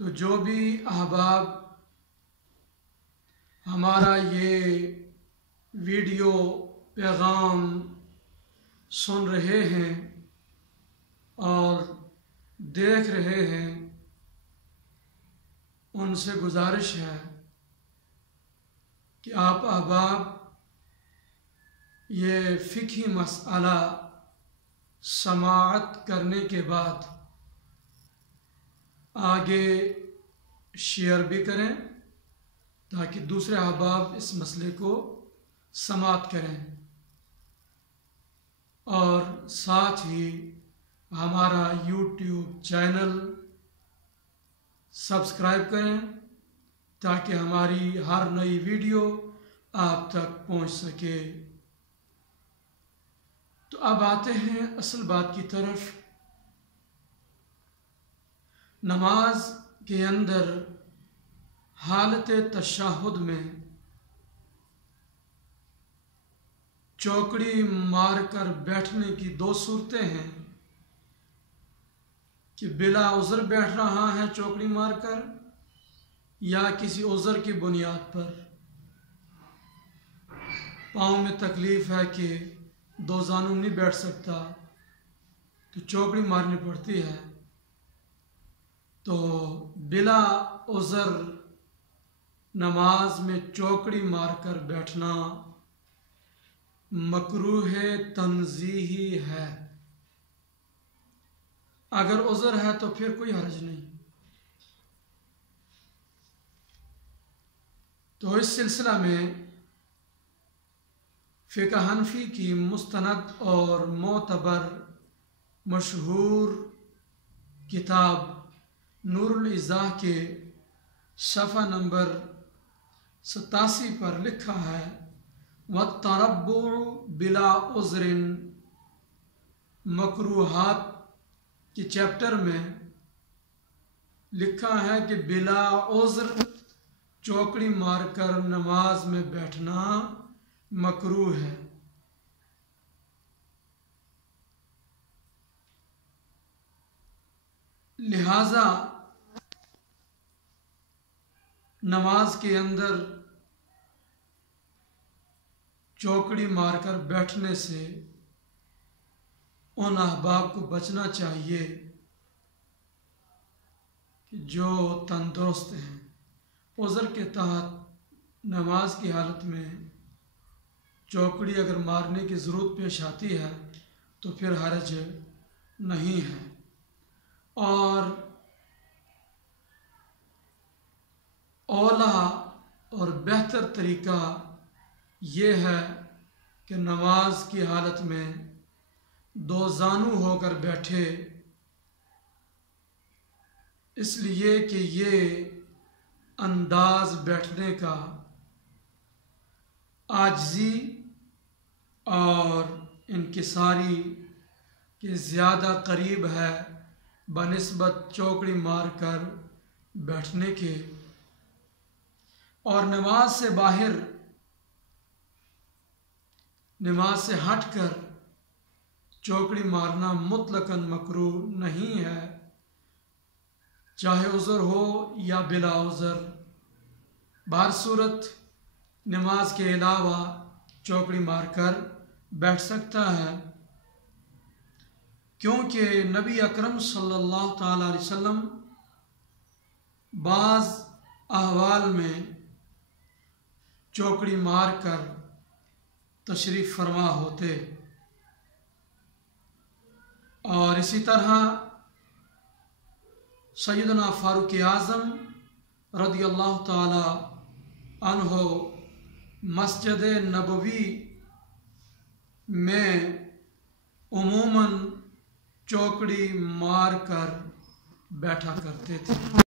तो जो भी अहबाब हमारा ये वीडियो पैगाम सुन रहे हैं और देख रहे हैं, उनसे गुजारिश है कि आप अहबाब ये फ़िक़ही मसअला समाअत करने के बाद आगे शेयर भी करें ताकि दूसरे अहबाब इस मसले को समाअत करें, और साथ ही हमारा यूट्यूब चैनल सब्सक्राइब करें ताकि हमारी हर नई वीडियो आप तक पहुंच सके। तो अब आते हैं असल बात की तरफ। नमाज के अंदर हालत तशहुद में चौकड़ी मारकर बैठने की दो सूरतें हैं कि बिला उज़र बैठ रहा है चौकड़ी मारकर या किसी उज़र की बुनियाद पर। पाँव में तकलीफ़ है कि दो जानू नहीं बैठ सकता तो चौकड़ी मारनी पड़ती है, तो बिला उज़र नमाज में चौकड़ी मारकर बैठना मकरूह तंज़ीही है। अगर उज़र है तो फिर कोई हर्ज नहीं। तो इस सिलसिला में फ़िक़्ह हनफ़ी की मुस्तनद और मोतबर मशहूर किताब नूरुल इज़ाह के सफ़ा नंबर 87 पर लिखा है, वत्तरब्बुअ बिला उज़्रिन मकरूहात के चैप्टर में लिखा है कि बिला उज़्र चौकड़ी मारकर नमाज में बैठना मकरूह है। लिहाजा नमाज के अंदर चौकड़ी मारकर बैठने से उन अहबाब को बचना चाहिए कि जो तंदुरुस्त हैं। उज़र के तहत नमाज की हालत में चौकड़ी अगर मारने की ज़रूरत पेश आती है तो फिर हर्ज नहीं है। और औला और बेहतर तरीका ये है कि नमाज की हालत में दो जानू होकर बैठे, इसलिए कि ये अंदाज बैठने का आजिज़ी और इनकिसारी के ज़्यादा करीब है बनिस्बत चौकड़ी मारकर बैठने के। और नमाज से बाहर, नमाज से हटकर चौकड़ी मारना मुतलकन मकरूह नहीं है, चाहे उज़र हो या बिला उज़र। बाहर सूरत नमाज के अलावा चौकड़ी मारकर बैठ सकता है, क्योंकि नबी अकरम सल्लल्लाहु ताला अलैहि वसल्लम बाज़ अहवाल में चौकड़ी मारकर तशरीफ़ फरमा होते। और इसी तरह सैयदना फ़ारूक आज़म रज़ियल्लाहु ताला अन्हो मस्जिद नबवी में उमूमन चौकड़ी मारकर बैठा करते थे।